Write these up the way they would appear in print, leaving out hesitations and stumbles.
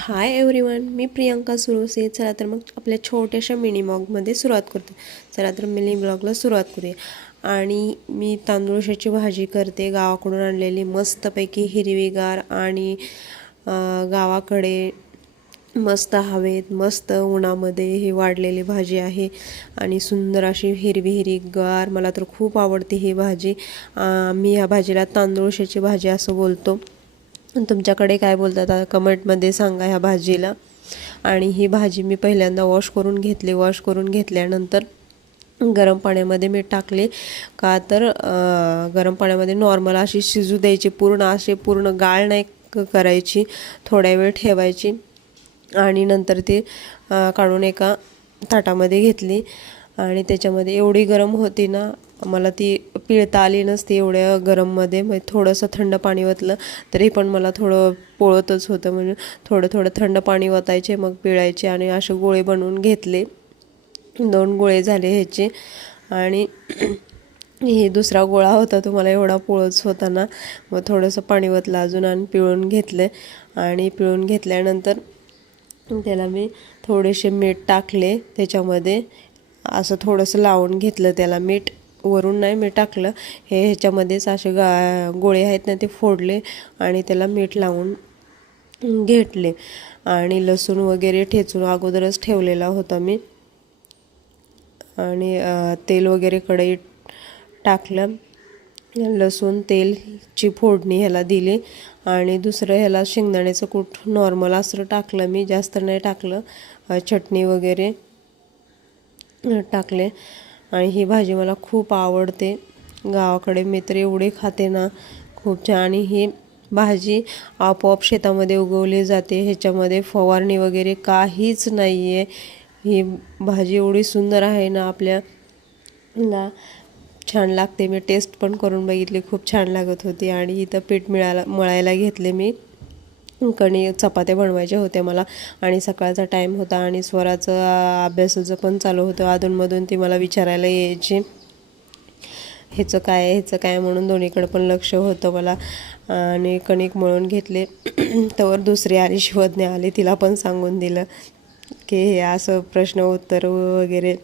Hi everyone, मी प्रियंका सुरोसे. चला तर मग आपल्या छोट्याशा मिनी ब्लॉगमध्ये सुरुवात करते. चला तर मिनी ब्लॉगला सुरुवात करूया. आणि मी तांदूळशाची भाजी करते, गावाकडून आणलेली मस्तपैकी हिरवीगार. आणि गावाकडे मस्त हवेत मस्त उन्हामध्ये ही वाढलेली भाजी आहे आणि सुंदर अशी हिरवी हिरवीगार. मला तर खूप आवडते ही भाजी. मी ह्या भाजीला तांदूळशाची भाजी असं बोलतो. तुमच्याकडे काय बोलतात कमेंटमध्ये सांगा ह्या भाजीला. आणि ही भाजी मी पहिल्यांदा वॉश करून घेतल्यानंतर गरम पाण्यामध्ये मी टाकले. का तर गरम पाण्यामध्ये नॉर्मल अशी शिजू द्यायची, पूर्ण गाळ नाही करायची, थोड्या वेळ ठेवायची. आणि नंतर ती काढून एका ताटामध्ये घेतली. आणि त्याच्यामध्ये एवढी गरम होती ना, मला ती पिळता आली नसती एवढ्या गरममध्ये. मग थोडंसं थंड पाणी ओतलं तरी पण मला थोडं पोळतच होतं. म्हणजे थोडं थंड पाणी ओतायचे, मग पिळायचे आणि असे गोळे बनवून घेतले. 2 गोळे झाले ह्याचे. आणि हे दुसरा गोळा होता तो मला एवढा पोळच होता ना, मग थोडंसं पाणी ओतलं अजून आणि पिळून घेतलं. आणि पिळून घेतल्यानंतर त्याला मी थोडेसे मीठ टाकले त्याच्यामध्ये, असं थोडंसं लावून घेतलं त्याला मीठ. वरून नाही मी टाकलं, ह्याच्यामध्येच असे गोळे आहेत ना ते फोडले आणि त्याला मीठ लावून घेतले. आणि लसूण वगैरे ठेचून अगोदरच ठेवलेला होता मी. आणि तेल वगैरे कढईत टाकलं, लसूण तेलची फोडणी ह्याला दिली. आणि दुसरं ह्याला शेंगदाण्याचं कूट नॉर्मल असं टाकलं मी, जास्त नाही टाकलं. चटणी वगैरे टाकले. आणि ही भाजी मला खूप आवडते. गावाकडे मी तर एवढे खाते ना, खूप छान. आणि ही भाजी आपोआप शेतामध्ये उगवली जाते, ह्याच्यामध्ये फवारणी वगैरे काहीच नाही आहे. ही भाजी एवढी सुंदर आहे ना, आपल्याला छान लागते. मी टेस्ट पण करून बघितली, खूप छान लागत होती. आणि इथं पीठ मळायला घेतले मी. चपात्या बनवायच्या होत्या मला. आणि सकाळचा टाईम होता आणि स्वराचं अभ्यासाचं पण चालू होतं. अधूनमधून ती मला विचारायला यायची, ह्याचं काय म्हणून दोन्हीकडे पण लक्ष होतं मला. आणि कणिक मळून घेतले. तर दुसरी आली, शिवज्ञा आली, तिला पण सांगून दिलं की हे असं प्रश्न उत्तर वगैरे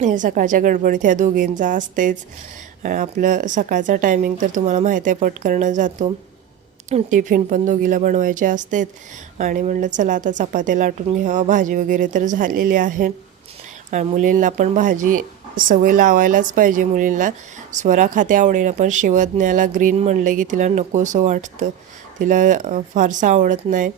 हे सकाळच्या गडबडीत ह्या दोघींचा असतेच. आपलं सकाळचा टायमिंग तर तुम्हाला माहीत आहे, पटकन जातो. टिफिन पण दोघीला बनवायचे असतेत. आणि म्हटलं चला आता चपात्या लाटून घ्यावा, भाजी वगैरे तर झालेली आहे. आणि मुलींना पण भाजी सवय लावायलाच पाहिजे. मुलींना स्वरा खाते आवडेना, पण शिवज्ञाला ग्रीन म्हणलं की तिला नकोसं वाटतं, तिला फारसं आवडत नाही.